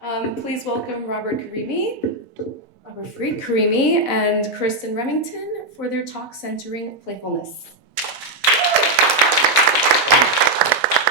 Please welcome Robert Farid Karimi, and Kristin Remington for their talk centering playfulness.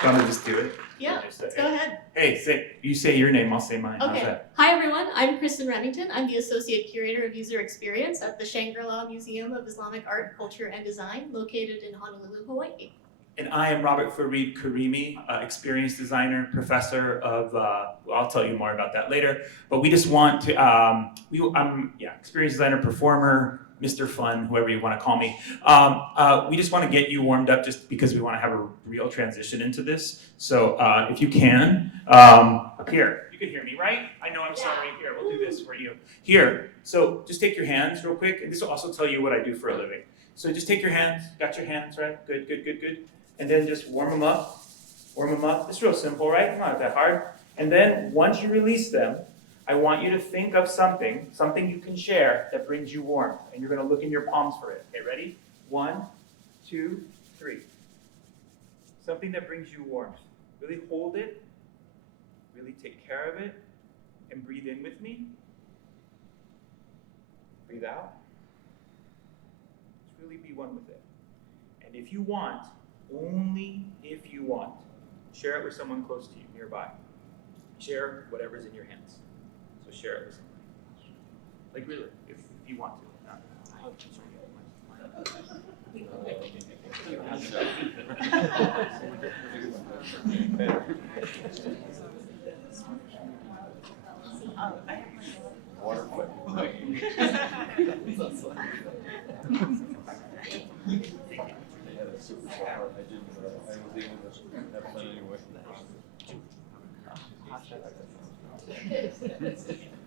Want to just do it? Yeah, let's go ahead. Hey, you say your name, I'll say mine. Okay. How's that? Hi, everyone. I'm Kristin Remington. I'm the Associate Curator of User Experience at the Shangri Museum of Islamic Art, Culture, and Design, located in Honolulu, Hawaii. And I am Robert Farid Karimi, experience designer, professor of, I'll tell you more about that later. But we just want to, I'm experience designer, performer, Mr. Fun, whoever you want to call me. We just want to get you warmed up just because we want to have a real transition into this. So if you can, here, you can hear me, right? I know I'm sorry. Here, we'll do this for you. Here, so just take your hands real quick. And this will also tell you what I do for a living. So just take your hands, got your hands, right? Good. And then just warm them up. It's real simple, right? It's not that hard. And then once you release them, I want you to think of something you can share that brings you warmth. And you're going to look in your palms for it. Okay, ready? 1, 2, 3. Something that brings you warmth. Really hold it. Really take care of it. And breathe in with me. Breathe out. Just really be one with it. And if you want, only if you want, share it with someone close to you, nearby. Share whatever's in your hands. So share it with someone. Like really, if you want to.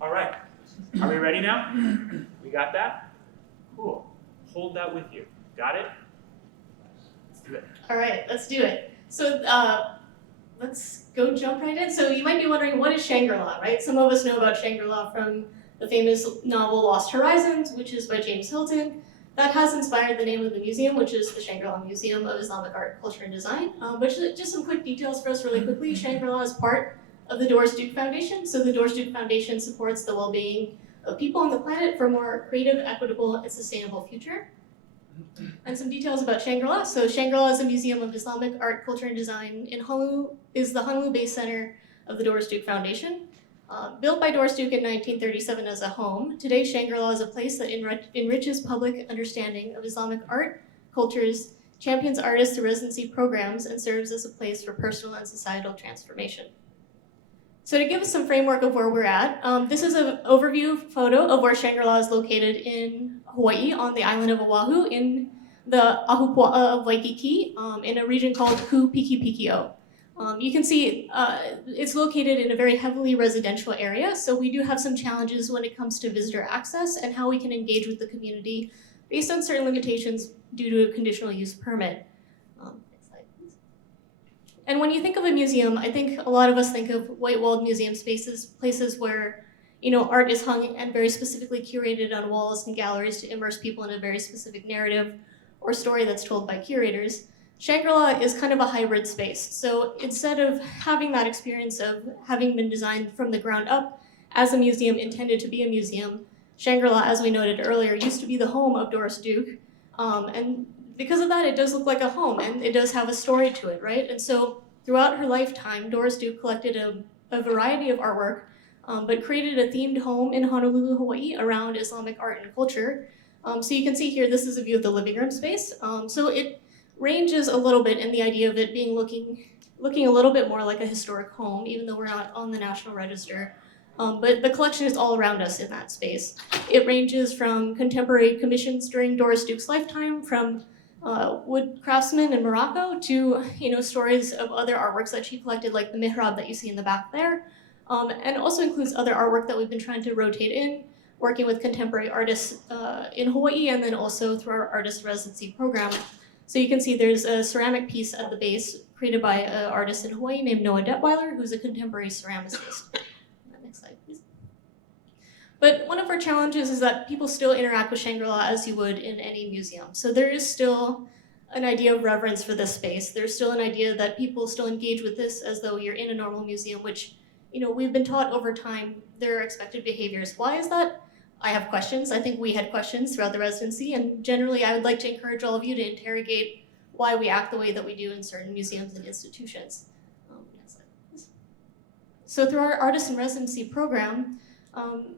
All right, are we ready now? We got that? Cool. Hold that with you. Got it? Let's do it. All right, let's do it. So let's go jump right in. So you might be wondering, what is Shangri-La, right? Some of us know about Shangri-La from the famous novel Lost Horizons, which is by James Hilton. That has inspired the name of the museum, which is the Shangri-La Museum of Islamic Art, Culture, and Design. But just some quick details for us really quickly. Shangri-La is part of the Doris Duke Foundation. So the Doris Duke Foundation supports the well-being of people on the planet for a more creative, equitable, and sustainable future. And some details about Shangri-La. So Shangri-La is a museum of Islamic art, culture, and design in Honolulu, is the Honolulu-based center of the Doris Duke Foundation. Built by Doris Duke in 1937 as a home, today Shangri-La is a place that enriches public understanding of Islamic art, cultures, champions artists through residency programs, and serves as a place for personal and societal transformation. So to give us some framework of where we're at, this is an overview photo of where Shangri-La is located in Hawaii on the island of Oahu in the Ahupua'a of Waikiki in a region called Ku'Pikipikio. You can see it's located in a very heavily residential area, so we do have some challenges when it comes to visitor access and how we can engage with the community based on certain limitations due to a conditional use permit. Next slide, please. And when you think of a museum, I think a lot of us think of white-walled museum spaces, places where art is hung and very specifically curated on walls and galleries to immerse people in a very specific narrative or story that's told by curators. Shangri-La is kind of a hybrid space. So instead of having that experience of having been designed from the ground up as a museum intended to be a museum, Shangri-La, as we noted earlier, used to be the home of Doris Duke. And because of that, it does look like a home and it does have a story to it, right? And so throughout her lifetime, Doris Duke collected a variety of artwork, but created a themed home in Honolulu, Hawaii around Islamic art and culture. So you can see here, this is a view of the living room space. So it ranges a little bit in the idea of it being looking a little bit more like a historic home, even though we're not on the National Register. But the collection is all around us in that space. It ranges from contemporary commissions during Doris Duke's lifetime, from wood craftsmen in Morocco to stories of other artworks that she collected, like the mihrab that you see in the back there, and also includes other artwork that we've been trying to rotate in, working with contemporary artists in Hawaii, and then also through our artist residency program. So you can see there's a ceramic piece at the base created by an artist in Hawaii named Noah Detweiler, who's a contemporary ceramicist. Next slide, please. But one of our challenges is that people still interact with Shangri-La as you would in any museum. So there is still an idea of reverence for this space. There's still an idea that people still engage with this as though you're in a normal museum, which we've been taught over time there are expected behaviors. Why is that? I have questions. I think we had questions throughout the residency, and generally I would like to encourage all of you to interrogate why we act the way that we do in certain museums and institutions. Next slide, please. So through our Artist in Residency program,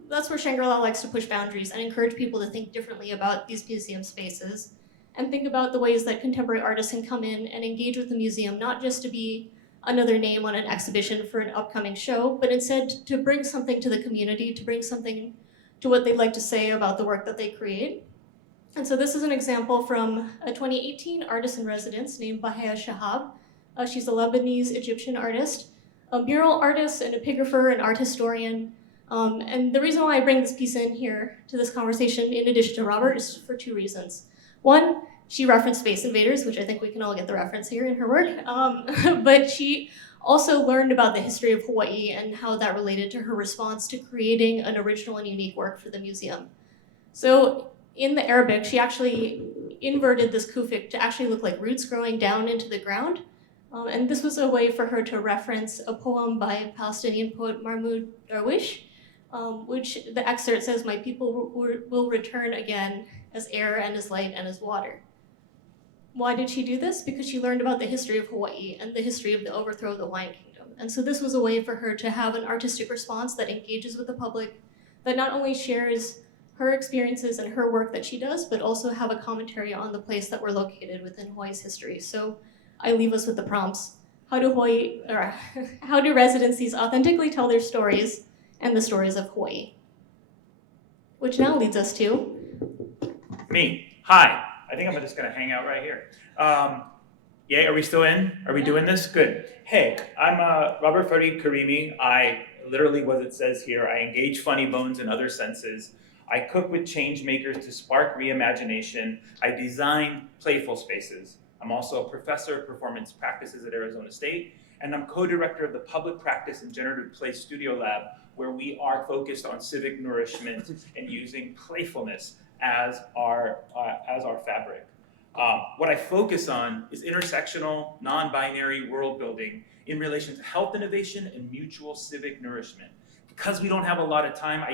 that's where Shangri-La likes to push boundaries and encourage people to think differently about these museum spaces and think about the ways that contemporary artists can come in and engage with the museum, not just to be another name on an exhibition for an upcoming show, but instead to bring something to the community, to bring something to what they'd like to say about the work that they create. And so this is an example from a 2018 artist in residence named Bahia Shahab. She's a Lebanese Egyptian artist, a mural artist, an epigrapher, an art historian. And the reason why I bring this piece in here to this conversation, in addition to Robert, is for two reasons. One, she referenced Space Invaders, which I think we can all get the reference here in her work. But she also learned about the history of Hawaii and how that related to her response to creating an original and unique work for the museum. So in the Arabic, she actually inverted this kufik to actually look like roots growing down into the ground. And this was a way for her to reference a poem by Palestinian poet Mahmoud Darwish, which the excerpt says, "My people will return again as air and as light and as water." Why did she do this? Because she learned about the history of Hawaii and the history of the overthrow of the Hawaiian Kingdom. And so this was a way for her to have an artistic response that engages with the public, that not only shares her experiences and her work that she does, but also have a commentary on the place that we're located within Hawaii's history. So I leave us with the prompts. How do residencies authentically tell their stories and the stories of Hawaii? Which now leads us to Me. Hi. I think I'm just going to hang out right here. Yeah, are we still in? Are we doing this? Good. Hey, I'm Robert Farid Karimi. I literally, what it says here, I engage funny bones and other senses. I cook with change makers to spark reimagination. I design playful spaces. I'm also a professor of performance practices at Arizona State, and I'm co-director of the public practice and generative play StudioLab, where we are focused on civic nourishment and using playfulness as our fabric. What I focus on is intersectional, non-binary world building in relation to health innovation and mutual civic nourishment. Because we don't have a lot of time,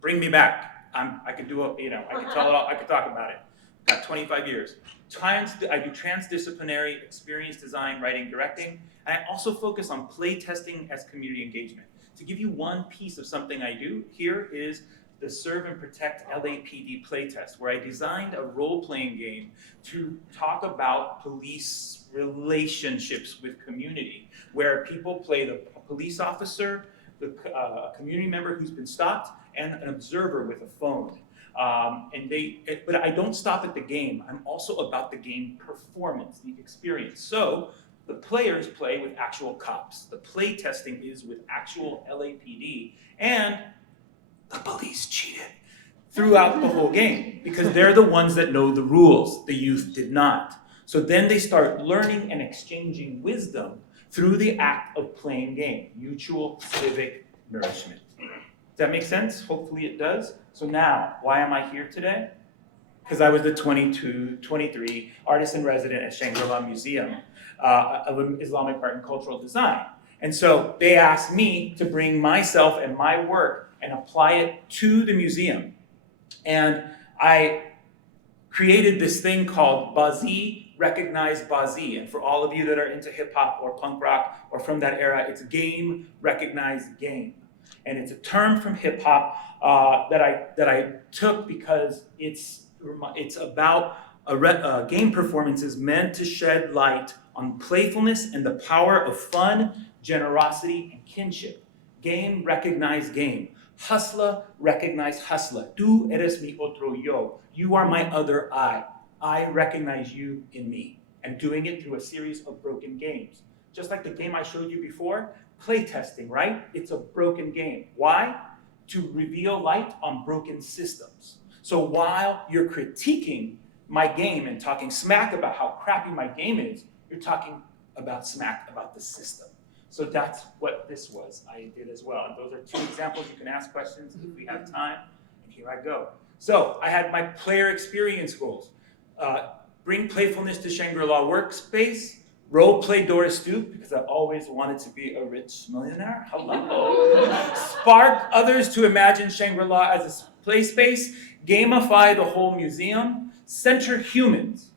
bring me back. I could do I could tell it all. I could talk about it. Got 25 years. I do transdisciplinary experience design, writing, directing, and I also focus on play testing as community engagement. To give you one piece of something I do, here is the Serve and Protect LAPD playtest, where I designed a role-playing game to talk about police relationships with community, where people play the police officer, a community member who's been stopped, and an observer with a phone. But I don't stop at the game. I'm also about the game performance, the experience. So the players play with actual cops. The play testing is with actual LAPD, and the police cheated throughout the whole game because they're the ones that know the rules. The youth did not. So then they start learning and exchanging wisdom through the act of playing game, mutual civic nourishment. Does that make sense? Hopefully it does. So now, why am I here today? Because I was the 23 artist in resident at Shangri-La Museum of Islamic Art and Cultural Design. And so they asked me to bring myself and my work and apply it to the museum. And I created this thing called Bazi, Recognize Bazi. And for all of you that are into hip hop or punk rock or from that era, it's game, recognize game. And it's a term from hip hop that I took because it's about game performances meant to shed light on playfulness and the power of fun, generosity, and kinship. Game, recognize game. Hustler, recognize hustler. Tú eres mi otro yo. You are my other I. I recognize you in me. And doing it through a series of broken games. Just like the game I showed you before, play testing, right? It's a broken game. Why? To reveal light on broken systems. So while you're critiquing my game and talking smack about how crappy my game is, you're talking about smack about the system. So that's what this was. I did as well. And those are two examples. You can ask questions if we have time. And here I go. So I had my player experience goals. Bring playfulness to Shangri-La workspace, Role play Doris Duke, because I always wanted to be a rich millionaire. Hello. Spark others to imagine Shangri-La as a play space. Gamify the whole museum. Center humans,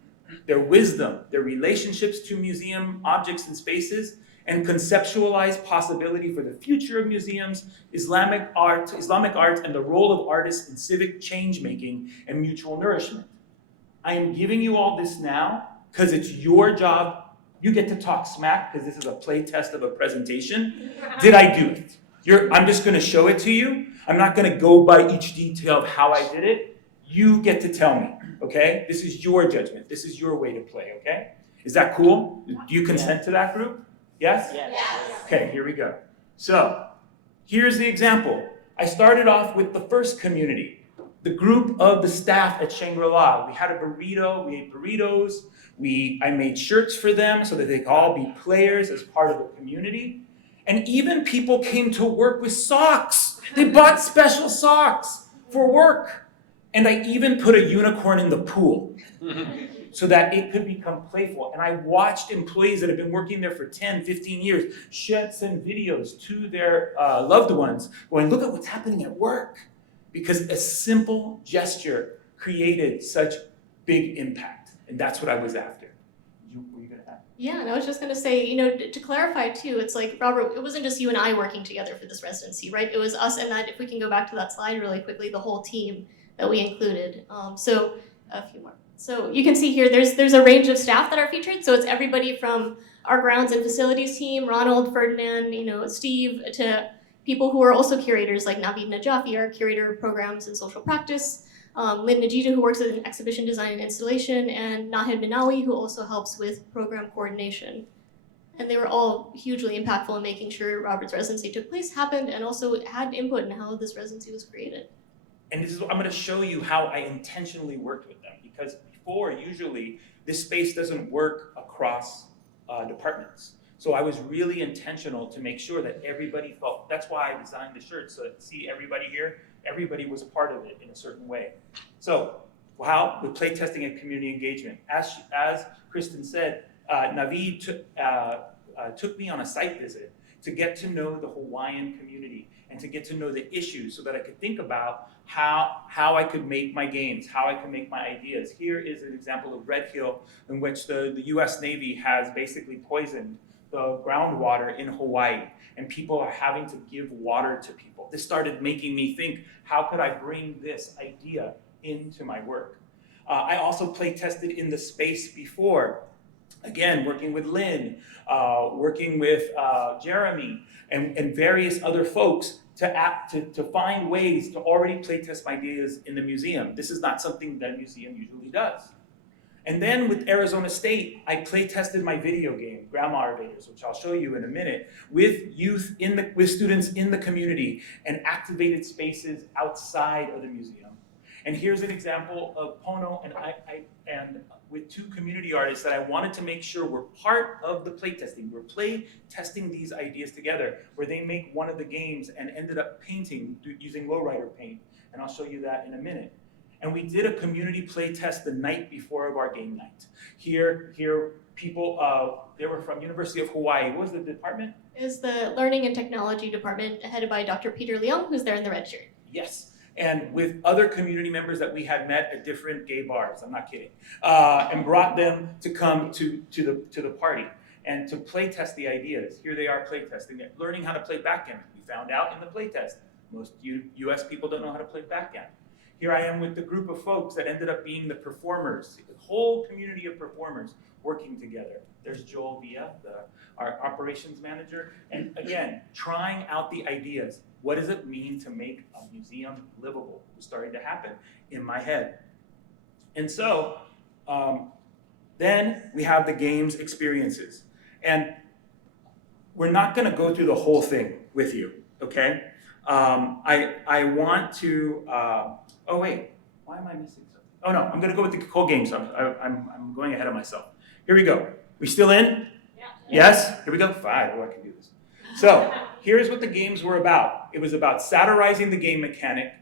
their wisdom, their relationships to museum objects and spaces, and conceptualize possibility for the future of museums, Islamic art, and the role of artists in civic change-making and mutual nourishment. I am giving you all this now because it's your job. You get to talk smack because this is a play test of a presentation. Did I do it? I'm just going to show it to you. I'm not going to go by each detail of how I did it. You get to tell me, okay? This is your judgment. This is your way to play, okay? Is that cool? Do you consent to that group? Yes? Yes. Okay, here we go. So, here's the example. I started off with the first community, the group of the staff at Shangri-La. We had a burrito, we ate burritos, I made shirts for them so that they could all be players as part of the community. And even people came to work with socks. They bought special socks for work. And I even put a unicorn in the pool so that it could become playful. And I watched employees that have been working there for 10, 15 years send videos to their loved ones going, look at what's happening at work. Because a simple gesture created such big impact. And that's what I was after. Were you going to add? Yeah, and I was just going to say, to clarify too, it's like, Robert, it wasn't just you and I working together for this residency, right? It was us and that, if we can go back to that slide really quickly, the whole team that we included. So a few more. So you can see here, there's a range of staff that are featured. So it's everybody from our grounds and facilities team, Ronald, Ferdinand, Steve, to people who are also curators like Naveed Najafi, our curator of programs and social practice, Lynn Najida, who works in exhibition design and installation, and Nahid Minawi, who also helps with program coordination. And they were all hugely impactful in making sure Robert's residency took place, happened, and also had input in how this residency was created. And this is, I'm going to show you how I intentionally worked with them, because before, usually, this space doesn't work across departments. So I was really intentional to make sure that everybody felt, that's why I designed the shirt, so that, see everybody here, everybody was a part of it in a certain way. So, how? With play testing and community engagement. As Kristin said, Naveed took me on a site visit to get to know the Hawaiian community and to get to know the issues so that I could think about how I could make my games, how I could make my ideas. Here is an example of Red Hill in which the US Navy has basically poisoned the groundwater in Hawaii, and people are having to give water to people. This started making me think, how could I bring this idea into my work? I also play tested in the space before. Again, working with Lynn, working with Jeremy, and various other folks to find ways to already play test my ideas in the museum. This is not something that a museum usually does. And then with Arizona State, I play tested my video game, Grandma Invaders, which I'll show you in a minute, with youth, with students in the community, and activated spaces outside of the museum. And here's an example of Pono and with two community artists that I wanted to make sure were part of the play testing. We're play testing these ideas together, where they make one of the games and ended up painting using lowrider paint. And I'll show you that in a minute. And we did a community play test the night before of our game night. Here, people, they were from University of Hawaii. What was the department? It was the Learning and Technology Department, headed by Dr. Peter Leung, who's there in the red shirt. Yes, and with other community members that we had met at different gay bars, I'm not kidding, and brought them to come to the party and to play test the ideas. Here they are play testing it, learning how to play backgammon. We found out in the play test, most US people don't know how to play backgammon. Here I am with the group of folks that ended up being the performers, the whole community of performers working together. There's Joel Villa, our operations manager, and again, trying out the ideas. What does it mean to make a museum livable? It was starting to happen in my head. And so, then we have the games experiences. And we're not gonna go through the whole thing with you, okay? I want to, oh wait, why am I missing something? Oh no, I'm gonna go with the whole game, so I'm going ahead of myself. Here we go. We still in? Yeah. Yes? Here we go. 5. Oh, I can do this. So, here's what the games were about. It was about satirizing the game mechanic,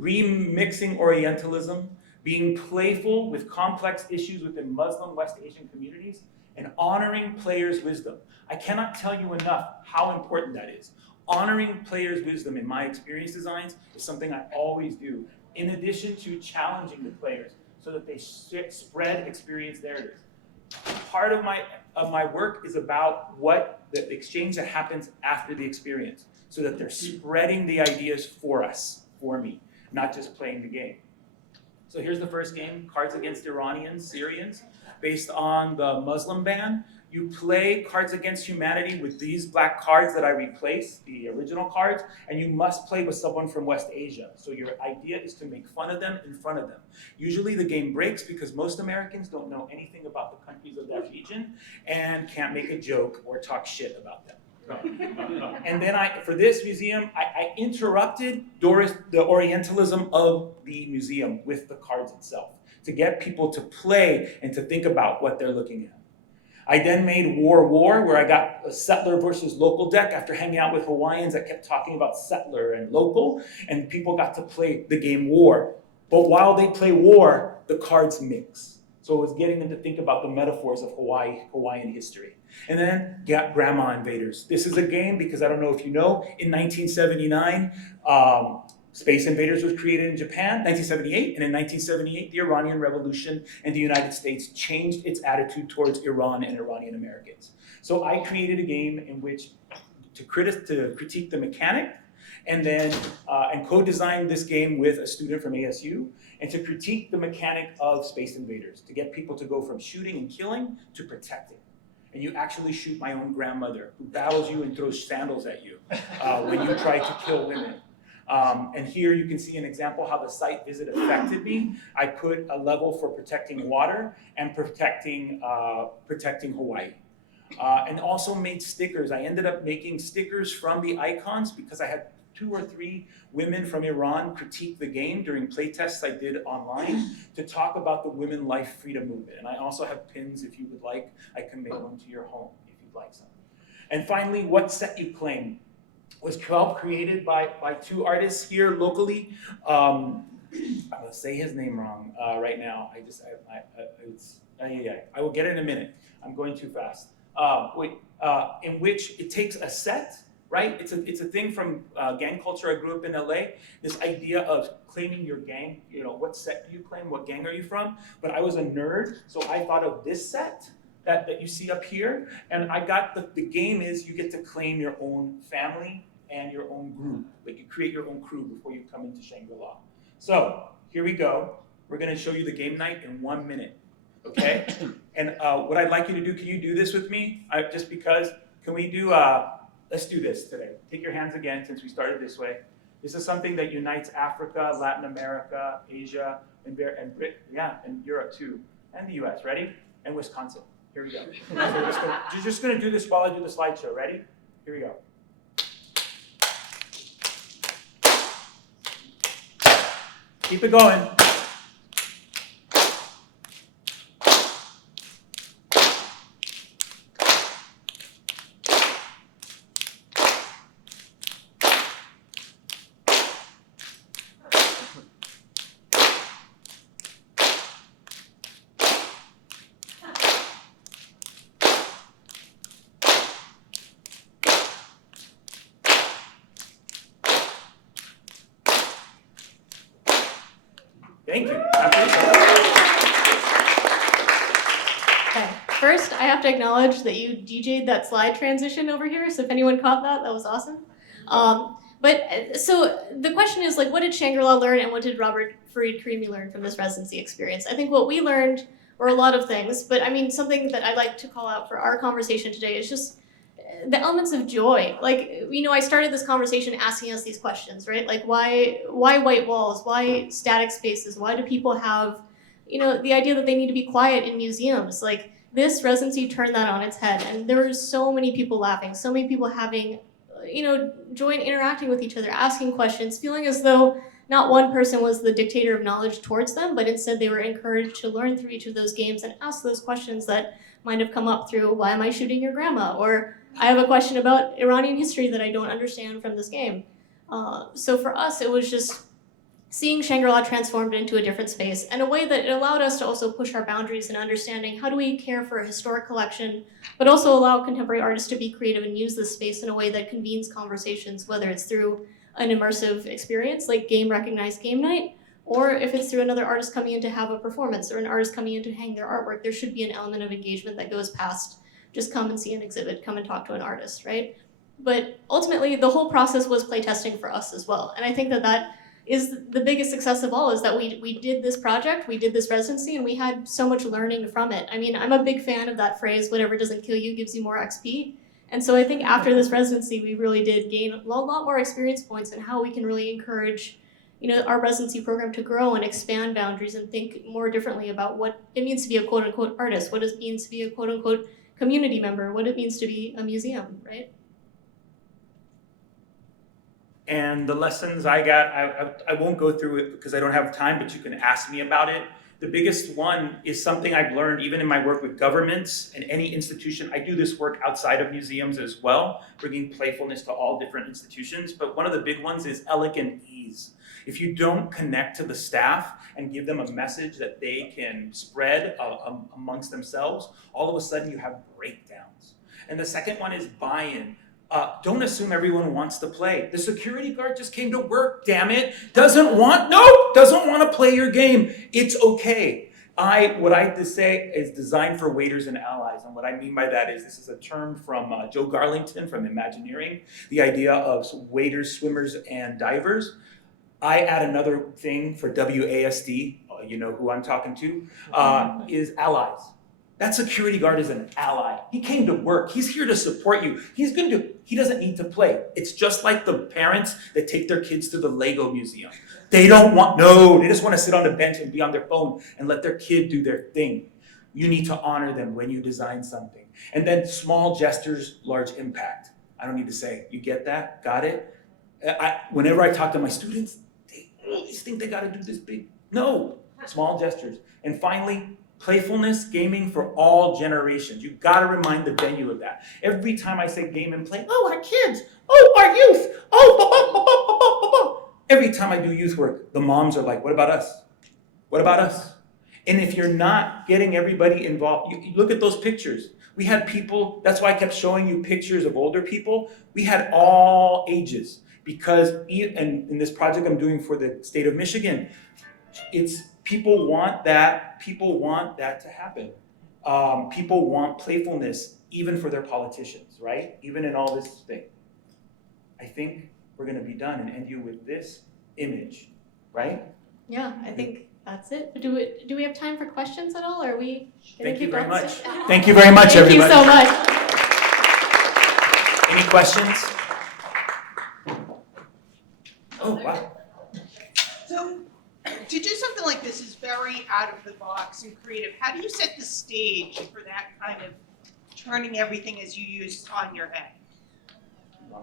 remixing Orientalism, being playful with complex issues within Muslim West Asian communities, and honoring players' wisdom. I cannot tell you enough how important that is. Honoring players' wisdom in my experience designs is something I always do, in addition to challenging the players so that they spread experience narratives. Part of my work is about what the exchange that happens after the experience, so that they're spreading the ideas for us, for me, not just playing the game. So here's the first game, Cards Against Iranians, Syrians, based on the Muslim ban. You play Cards Against Humanity with these black cards that I replace, the original cards, and you must play with someone from West Asia. So your idea is to make fun of them in front of them. Usually the game breaks because most Americans don't know anything about the countries of that region and can't make a joke or talk shit about them. And then for this museum, I interrupted the Orientalism of the museum with the cards itself to get people to play and to think about what they're looking at. I then made War, where I got a settler versus local deck after hanging out with Hawaiians that kept talking about settler and local, and people got to play the game War. But while they play War, the cards mix. So it was getting them to think about the metaphors of Hawaiian history. And then got Grandma Invaders. This is a game, because I don't know if you know, in 1979, Space Invaders was created in Japan, 1978, and in 1978, the Iranian Revolution and the United States changed its attitude towards Iran and Iranian Americans. So I created a game in which to critique the mechanic, and then and co-designed this game with a student from ASU, and to critique the mechanic of Space Invaders, to get people to go from shooting and killing to protecting. And you actually shoot my own grandmother, who battles you and throws sandals at you when you try to kill women. And here you can see an example how the site visit affected me. I put a level for protecting water and protecting Hawaii. And also made stickers. I ended up making stickers from the icons because I had 2 or 3 women from Iran critique the game during playtests I did online to talk about the women life freedom movement. And I also have pins if you would like. I can mail them to your home if you'd like some. And finally, What Set You Claim was created by 2 artists here locally. I'm gonna say his name wrong right now. I will get it in a minute. I'm going too fast. In which it takes a set, right? It's a thing from gang culture. I grew up in LA. This idea of claiming your gang. You know, what set do you claim? What gang are you from? But I was a nerd, so I thought of this set that you see up here, and I got the game is you get to claim your own family and your own group. Like, you create your own crew before you come into Shangri-La. So here we go. We're gonna show you the game night in 1 minute, okay? And what I'd like you to do, can you do this with me? Just because, can we do, let's do this today. Take your hands again, since we started this way. This is something that unites Africa, Latin America, Asia, and Europe too, and the US. Ready? And Wisconsin. Here we go. So you're just gonna do this while I do the slideshow. Ready? Here we go. Keep it going. Thank you. Okay. First, I have to acknowledge that you DJ'd that slide transition over here, so if anyone caught that, that was awesome. So the question is, like, what did Shangri-La learn and what did Robert Farid Karimi learn from this residency experience? I think what we learned were a lot of things, but I mean, something that I'd like to call out for our conversation today is just the elements of joy. Like, you know, I started this conversation asking us these questions, right? Like, why white walls? Why static spaces? Why do people have, you know, the idea that they need to be quiet in museums? Like, this residency turned that on its head, and there were so many people laughing, so many people having, you know, joy in interacting with each other, asking questions, feeling as though not one person was the dictator of knowledge towards them, but instead they were encouraged to learn through each of those games and ask those questions that might have come up through, why am I shooting your grandma? Or I have a question about Iranian history that I don't understand from this game. So for us, it was just seeing Shangri-La transformed into a different space in a way that it allowed us to also push our boundaries in understanding how do we care for a historic collection, but also allow contemporary artists to be creative and use this space in a way that convenes conversations, whether it's through an immersive experience like game recognized game night, or if it's through another artist coming in to have a performance or an artist coming in to hang their artwork. There should be an element of engagement that goes past just come and see an exhibit, come and talk to an artist, right? But ultimately, the whole process was playtesting for us as well. And I think that that is the biggest success of all, is that we did this project, we did this residency, and we had so much learning from it. I mean, I'm a big fan of that phrase, whatever doesn't kill you gives you more XP. And so I think after this residency, we really did gain a lot more experience points in how we can really encourage, you know, our residency program to grow and expand boundaries and think more differently about what it means to be a quote unquote artist, what it means to be a quote unquote community member, what it means to be a museum, right? And the lessons I got, I won't go through it because I don't have time, but you can ask me about it. The biggest one is something I've learned even in my work with governments and any institution. I do this work outside of museums as well, bringing playfulness to all different institutions. But one of the big ones is elegant ease. If you don't connect to the staff and give them a message that they can spread amongst themselves, all of a sudden you have breakdowns. And the second one is buy-in. Don't assume everyone wants to play. The security guard just came to work, damn it. Doesn't want to play your game. It's okay. What I have to say is designed for waiters and allies. And what I mean by that is this is a term from Joe Garlington from Imagineering, the idea of waiters, swimmers, and divers. I add another thing for WASD, you know who I'm talking to, is allies. That security guard is an ally. He came to work. He's here to support you. He doesn't need to play. It's just like the parents that take their kids to the Lego museum. They just want to sit on the bench and be on their phone and let their kid do their thing. You need to honor them when you design something. And then small gestures, large impact. I don't need to say, you get that? Got it? Whenever I talk to my students, they always think they got to do this big. No, small gestures. And finally, playfulness, gaming for all generations. You gotta remind the venue of that. Every time I say game and play, oh, our kids, oh, our youth, oh, every time I do youth work, the moms are like, what about us? What about us? And if you're not getting everybody involved, you look at those pictures. We had people, that's why I kept showing you pictures of older people. We had all ages because, and in this project I'm doing for the state of Michigan, it's people want that to happen. People want playfulness even for their politicians, right? Even in all this thing. I think we're gonna be done and end you with this image, right? Yeah, I think that's it. But do we have time for questions at all? Or are we gonna Thank you keep very on much. stage? Thank you very much, Thank everybody. you so much. Any questions? Oh, wow. So, to do something like this is very out of the box and creative. How do you set the stage for that kind of turning everything as you use on your head?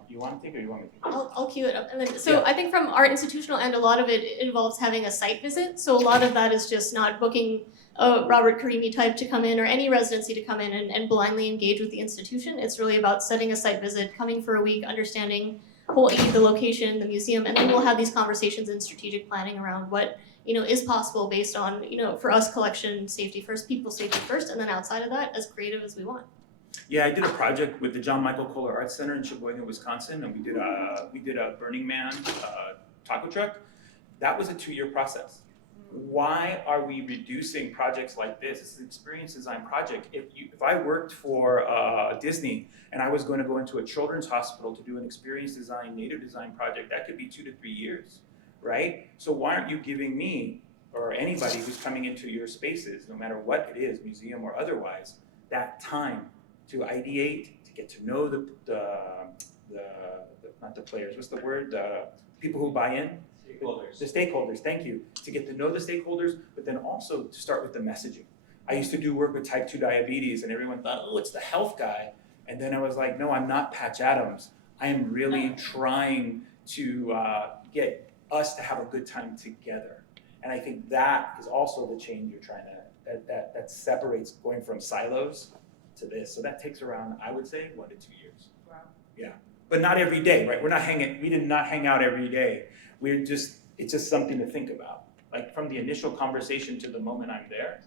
You want to take or you want me to? I'll cue it up. And then, so Yeah. I think from our institutional end, a lot of it involves having a site visit. So a lot of that is just not booking a Robert Karimi type to come in or any residency to come in and blindly engage with the institution. It's really about setting a site visit, coming for a week, understanding Hawaii, the location, the museum, and then we'll have these conversations in strategic planning around what, you know, is possible based on, you know, for us, collection safety first, people safety first, and then outside of that, as creative as we want. Yeah, I did a project with the John Michael Kohler Arts Center in Sheboygan, Wisconsin, and we did a Burning Man taco truck. That was a 2-year process. Why are we reducing projects like this? It's an experience design project. If I worked for Disney and I was going to go into a children's hospital to do an experience design, native design project, that could be 2 to 3 years, right? So why aren't you giving me or anybody who's coming into your spaces, no matter what it is, museum or otherwise, that time to ideate, to get to know the not the players, what's the word? The people who buy in? Stakeholders. The stakeholders, thank you. To get to know the stakeholders, but then also to start with the messaging. I used to do work with type 2 diabetes and everyone thought, oh, it's the health guy. And then I was like, no, I'm not Patch Adams. I am really trying to get us to have a good time together. And I think that is also the change you're trying to, that separates going from silos to this. So that takes around, I would say, 1 to 2 years. Wow. Yeah, but not every day, right? We did not hang out every day. We're just it's just something to think about. Like from the initial conversation to the moment I'm there.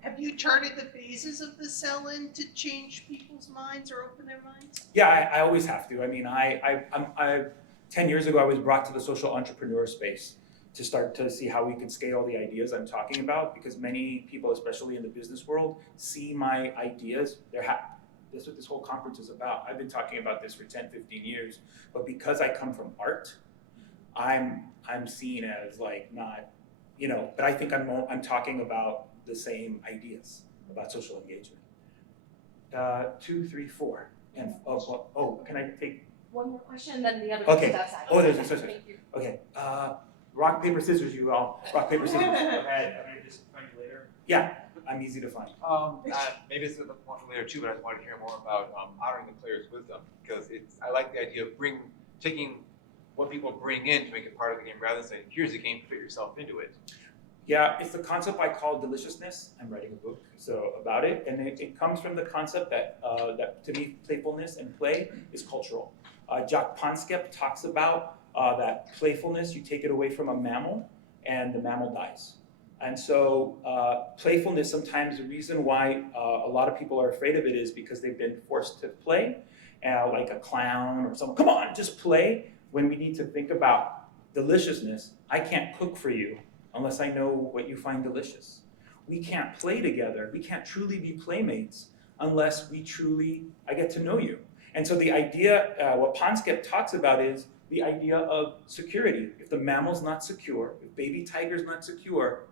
Have you charted the phases of the sell-in to change people's minds or open their minds? Yeah, I always have to. I mean, I 10 years ago, I was brought to the social entrepreneur space to start to see how we could scale the ideas I'm talking about, because many people, especially in the business world, see my ideas. That's what this whole conference is about. I've been talking about this for 10, 15 years, but because I come from art, I'm seen as like not, you know, but I think I'm talking about the same ideas about social engagement. 2, 3, 4, and can I take? One more question, then the other Okay. to that side. Oh, there's a sorry. Thank you. Okay. Rock, paper, scissors. You all. Rock, paper, scissors. Go ahead. I'm gonna just find you later. Yeah, I'm easy to find. Maybe it's a point for later too, but I just wanted to hear more about honoring the player's wisdom, because I like the idea of taking what people bring in to make it part of the game rather than saying, here's the game, fit yourself into it. Yeah, it's the concept I call deliciousness. I'm writing a book about it, and it comes from the concept that to me, playfulness and play is cultural. Jack Ponskep talks about that playfulness, you take it away from a mammal, and the mammal dies. And so playfulness, sometimes the reason why a lot of people are afraid of it is because they've been forced to play, like a clown or someone, come on, just play, when we need to think about deliciousness. I can't cook for you unless I know what you find delicious. We can't play together. We can't truly be playmates unless I get to know you. And so the idea, what Ponskep talks about is the idea of security. If the mammal's not secure, if baby tiger's not secure,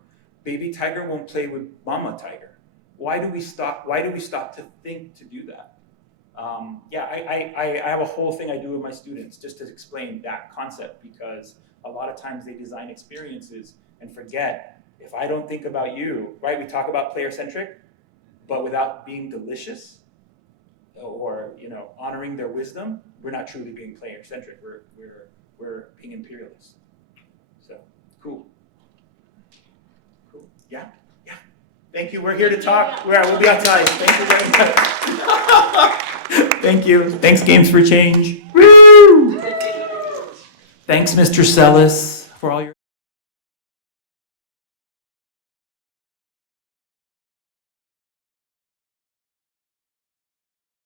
baby tiger won't play with mama tiger. Why do we stop to think to do that? I have a whole thing I do with my students just to explain that concept, because a lot of times they design experiences and forget, if I don't think about you, right? We talk about player-centric, but without being delicious or honoring their wisdom, we're not truly being player-centric. We're being imperialist. So cool. Yeah. Thank you. We're here to talk. We'll be outside. Thank you very much. Thank you. Thanks, Games for Change. Woo! Thanks, Mr. Sellis, for all your.